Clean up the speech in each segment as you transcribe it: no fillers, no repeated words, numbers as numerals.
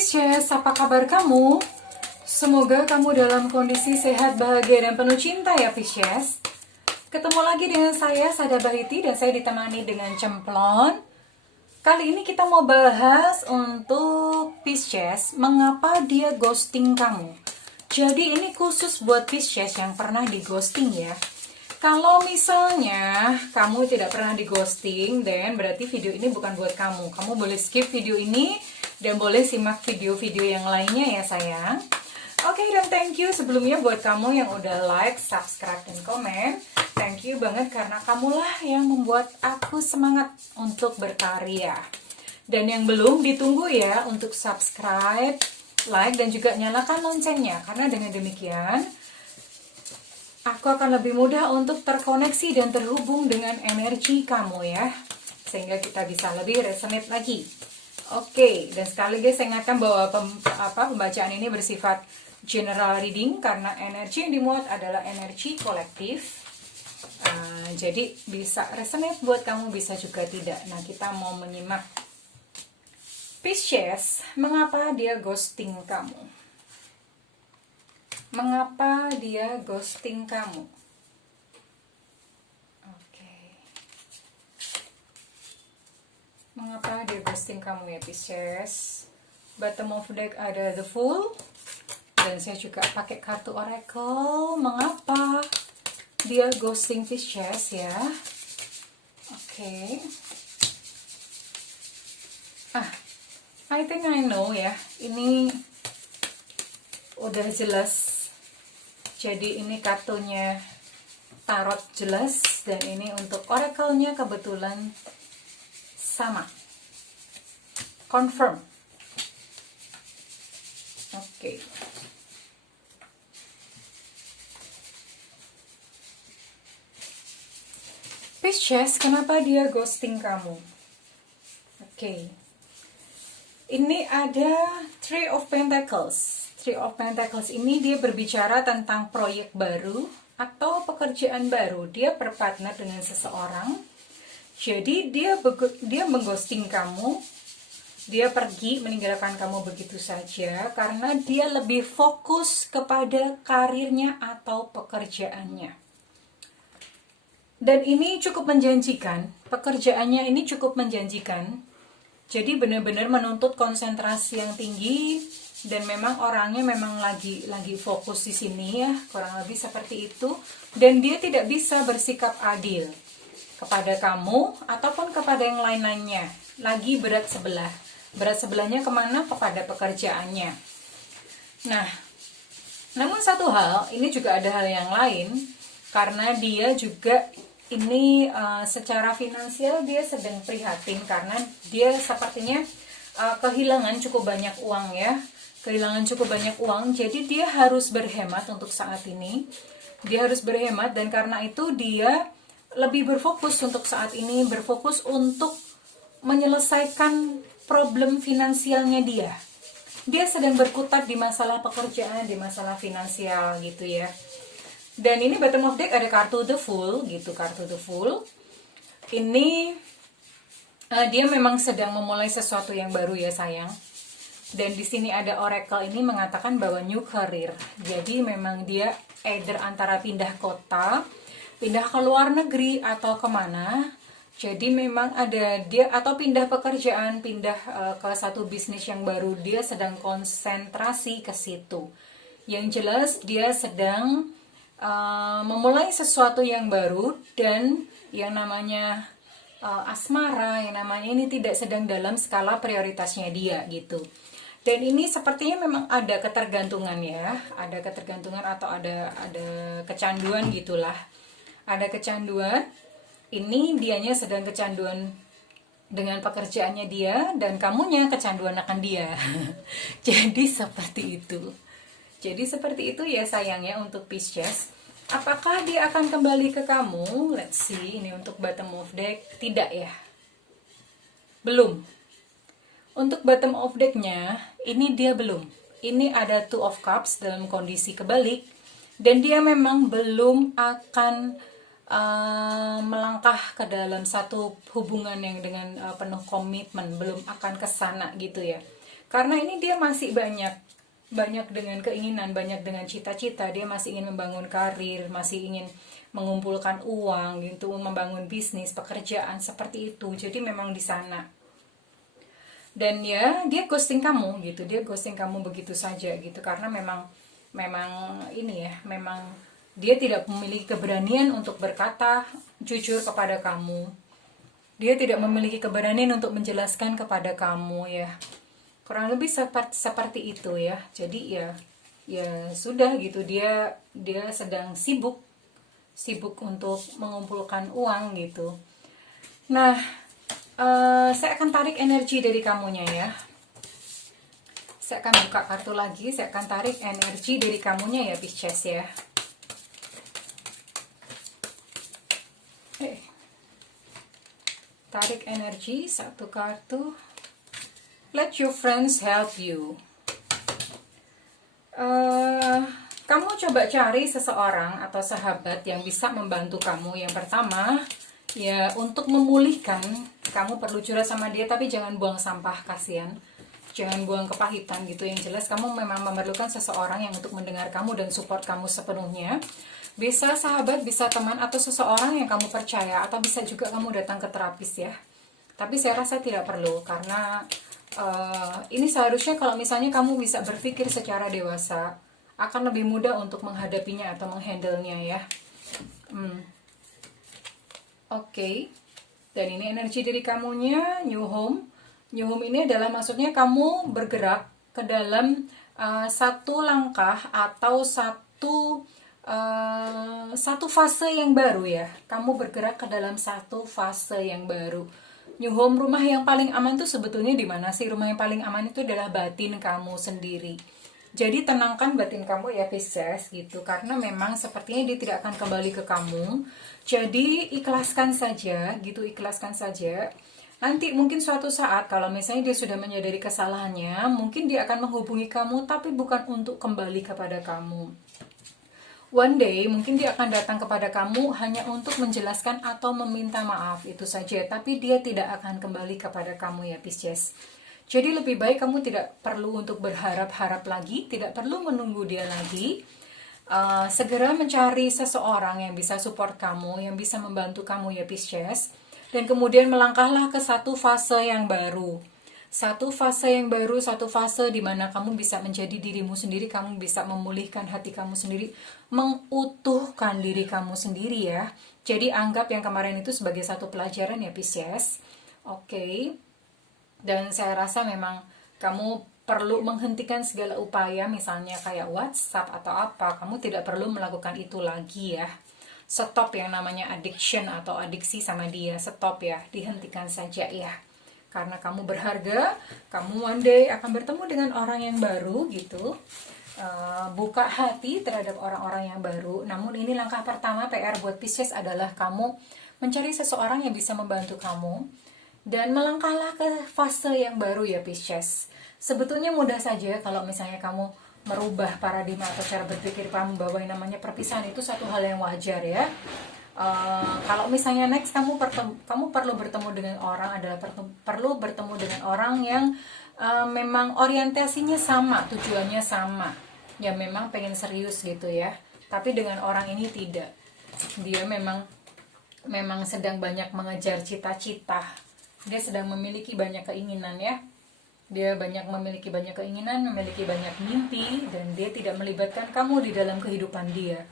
Pisces, apa kabar kamu? Semoga kamu dalam kondisi sehat, bahagia, dan penuh cinta ya Pisces. Ketemu lagi dengan saya, Sada Bahiti, dan saya ditemani dengan Cemplon. Kali ini kita mau bahas untuk Pisces, mengapa dia ghosting kamu. Jadi ini khusus buat Pisces yang pernah di ghosting ya. Kalau misalnya kamu tidak pernah di ghosting, dan berarti video ini bukan buat kamu. Kamu boleh skip video ini dan boleh simak video-video yang lainnya ya sayang. Oke, dan thank you sebelumnya buat kamu yang udah like, subscribe, dan komen. Thank you banget karena kamulah yang membuat aku semangat untuk berkarya. Dan yang belum, ditunggu ya untuk subscribe, like, dan juga nyalakan loncengnya. Karena dengan demikian, aku akan lebih mudah untuk terkoneksi dan terhubung dengan energi kamu ya. Sehingga kita bisa lebih resonate lagi. Oke, dan sekaligus saya ingatkan bahwa pembacaan ini bersifat general reading karena energi yang dimuat adalah energi kolektif. Jadi bisa resonate buat kamu, bisa juga tidak. Nah, kita mau menyimak Pisces, mengapa dia ghosting kamu? Mengapa dia ghosting kamu? Mengapa dia ghosting kamu ya Pisces? Bottom of deck ada The Fool. Dan saya juga pakai kartu Oracle. Mengapa dia ghosting Pisces ya? Oke. I think I know ya. Ini udah jelas. Jadi ini kartunya tarot jelas. Dan ini untuk Oracle-nya kebetulan sama. Confirm. Oke. Pisces, kenapa dia ghosting kamu? Oke. Ini ada Three of Pentacles. Three of Pentacles ini dia berbicara tentang proyek baru atau pekerjaan baru. Dia berpartner dengan seseorang. Jadi dia mengghosting kamu. Dia pergi meninggalkan kamu begitu saja karena dia lebih fokus kepada karirnya atau pekerjaannya. Dan ini cukup menjanjikan, pekerjaannya ini cukup menjanjikan. Jadi benar-benar menuntut konsentrasi yang tinggi dan memang orangnya memang lagi fokus di sini ya, kurang lebih seperti itu. Dan dia tidak bisa bersikap adil kepada kamu ataupun kepada yang lain-lainnya. Lagi berat sebelah. Berat sebelahnya kemana? Kepada pekerjaannya. Nah, namun satu hal, ini juga ada hal yang lain. Karena dia juga ini secara finansial dia sedang prihatin. Karena dia sepertinya kehilangan cukup banyak uang ya. Kehilangan cukup banyak uang. Jadi dia harus berhemat untuk saat ini. Dia harus berhemat dan karena itu dia lebih berfokus untuk saat ini. Berfokus untuk menyelesaikan problem finansialnya dia. Dia sedang berkutat di masalah pekerjaan, di masalah finansial gitu ya. Dan ini bottom of deck ada kartu The Fool gitu, kartu The Fool. Ini dia memang sedang memulai sesuatu yang baru ya sayang. Dan di sini ada Oracle ini mengatakan bahwa new career. Jadi memang dia either antara pindah kota, pindah ke luar negeri atau kemana. Jadi memang ada dia atau pindah pekerjaan, pindah ke satu bisnis yang baru. Dia sedang konsentrasi ke situ. Yang jelas dia sedang memulai sesuatu yang baru dan yang namanya asmara, yang namanya ini tidak sedang dalam skala prioritasnya dia gitu. Dan ini sepertinya memang ada ketergantungan ya, ada ketergantungan atau ada kecanduan gitulah. Ada kecanduan. Ini dianya sedang kecanduan dengan pekerjaannya dia dan kamunya kecanduan akan dia. Jadi seperti itu. Jadi seperti itu ya sayangnya untuk Pisces. Apakah dia akan kembali ke kamu? Let's see, ini untuk bottom of deck. Tidak ya. Belum. Untuk bottom of decknya, ini dia belum. Ini ada Two of Cups dalam kondisi kebalik. Dan dia memang belum akan melangkah ke dalam satu hubungan yang dengan penuh komitmen, belum akan ke sana gitu ya. Karena ini dia masih banyak dengan keinginan, banyak dengan cita-cita. Dia masih ingin membangun karir, masih ingin mengumpulkan uang gitu, membangun bisnis, pekerjaan seperti itu. Jadi memang di sana. Dan ya dia ghosting kamu gitu, dia ghosting kamu begitu saja gitu, karena memang ini ya, memang dia tidak memiliki keberanian untuk berkata jujur kepada kamu. Dia tidak memiliki keberanian untuk menjelaskan kepada kamu ya. Kurang lebih seperti itu ya. Jadi ya sudah gitu, dia sedang sibuk untuk mengumpulkan uang gitu. Nah, saya akan tarik energi dari kamunya ya. Saya akan buka kartu lagi, saya akan tarik energi dari kamunya ya Pisces ya. Tarik energi, satu kartu. Let your friends help you. Kamu coba cari seseorang atau sahabat yang bisa membantu kamu. Yang pertama, ya untuk memulihkan, kamu perlu curhat sama dia, tapi jangan buang sampah, kasihan. Jangan buang kepahitan gitu. Yang jelas kamu memang memerlukan seseorang yang untuk mendengar kamu dan support kamu sepenuhnya. Bisa sahabat, bisa teman, atau seseorang yang kamu percaya, atau bisa juga kamu datang ke terapis ya. Tapi saya rasa tidak perlu, karena ini seharusnya kalau misalnya kamu bisa berpikir secara dewasa, akan lebih mudah untuk menghadapinya atau menghandle-nya ya. Oke. Dan ini energi dari kamunya, New Home. New Home ini adalah maksudnya kamu bergerak ke dalam satu langkah atau satu fase yang baru ya. Kamu bergerak ke dalam satu fase yang baru. New Home, rumah yang paling aman tuh sebetulnya di mana sih? Rumah yang paling aman itu adalah batin kamu sendiri. Jadi tenangkan batin kamu ya Pisces gitu, karena memang sepertinya dia tidak akan kembali ke kamu. Jadi ikhlaskan saja gitu, ikhlaskan saja. Nanti mungkin suatu saat kalau misalnya dia sudah menyadari kesalahannya, mungkin dia akan menghubungi kamu, tapi bukan untuk kembali kepada kamu. One day mungkin dia akan datang kepada kamu hanya untuk menjelaskan atau meminta maaf, itu saja. Tapi dia tidak akan kembali kepada kamu ya Pisces. Jadi lebih baik kamu tidak perlu untuk berharap-harap lagi, tidak perlu menunggu dia lagi. Segera mencari seseorang yang bisa support kamu, yang bisa membantu kamu ya Pisces. Dan kemudian melangkahlah ke satu fase yang baru. Satu fase yang baru, satu fase di mana kamu bisa menjadi dirimu sendiri, kamu bisa memulihkan hati kamu sendiri, mengutuhkan diri kamu sendiri ya. Jadi anggap yang kemarin itu sebagai satu pelajaran ya Pisces. Oke. Dan saya rasa memang kamu perlu menghentikan segala upaya, misalnya kayak WhatsApp atau apa, kamu tidak perlu melakukan itu lagi ya. Stop yang namanya addiction atau adiksi sama dia, stop ya, dihentikan saja ya. Karena kamu berharga, kamu one day akan bertemu dengan orang yang baru gitu. Buka hati terhadap orang-orang yang baru. Namun ini langkah pertama PR buat Pisces adalah kamu mencari seseorang yang bisa membantu kamu. Dan melangkahlah ke fase yang baru ya Pisces. Sebetulnya mudah saja kalau misalnya kamu merubah paradigma atau cara berpikir kamu bahwa yang namanya perpisahan itu satu hal yang wajar ya. Kalau misalnya next kamu perlu bertemu dengan orang, adalah perlu bertemu dengan orang yang memang orientasinya sama, tujuannya sama, ya memang pengen serius gitu ya. Tapi dengan orang ini tidak, dia memang sedang banyak mengejar cita-cita, dia sedang memiliki banyak keinginan ya. Dia memiliki banyak keinginan, memiliki banyak mimpi, dan dia tidak melibatkan kamu di dalam kehidupan dia.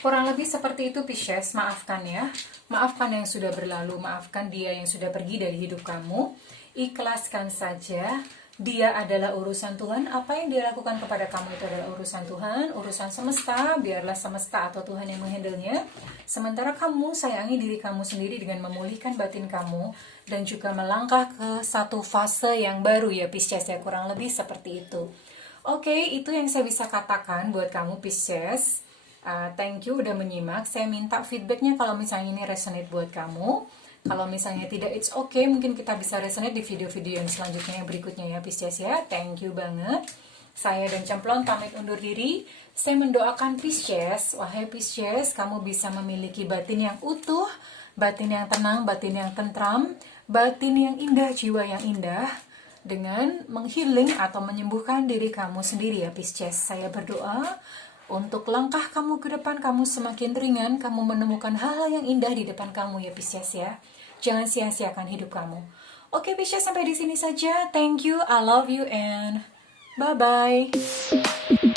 Kurang lebih seperti itu Pisces, maafkan ya. Maafkan yang sudah berlalu, maafkan dia yang sudah pergi dari hidup kamu. Ikhlaskan saja, dia adalah urusan Tuhan. Apa yang dia lakukan kepada kamu itu adalah urusan Tuhan, urusan semesta. Biarlah semesta atau Tuhan yang menghandle-nya. Sementara kamu sayangi diri kamu sendiri dengan memulihkan batin kamu dan juga melangkah ke satu fase yang baru ya Pisces ya, kurang lebih seperti itu. Oke, itu yang saya bisa katakan buat kamu Pisces. Thank you udah menyimak. Saya minta feedbacknya kalau misalnya ini resonate buat kamu. Kalau misalnya tidak, it's okay. Mungkin kita bisa resonate di video-video yang selanjutnya, yang berikutnya ya Pisces ya. Thank you banget. Saya dan Cemplon pamit undur diri. Saya mendoakan Pisces, wahai Pisces, kamu bisa memiliki batin yang utuh, batin yang tenang, batin yang tentram, batin yang indah, jiwa yang indah. dengan menghealing atau menyembuhkan diri kamu sendiri ya Pisces. Saya berdoa untuk langkah kamu ke depan kamu semakin ringan, kamu menemukan hal-hal yang indah di depan kamu ya Pisces ya. Jangan sia-siakan hidup kamu. Oke Pisces, sampai di sini saja. Thank you, I love you, and bye-bye.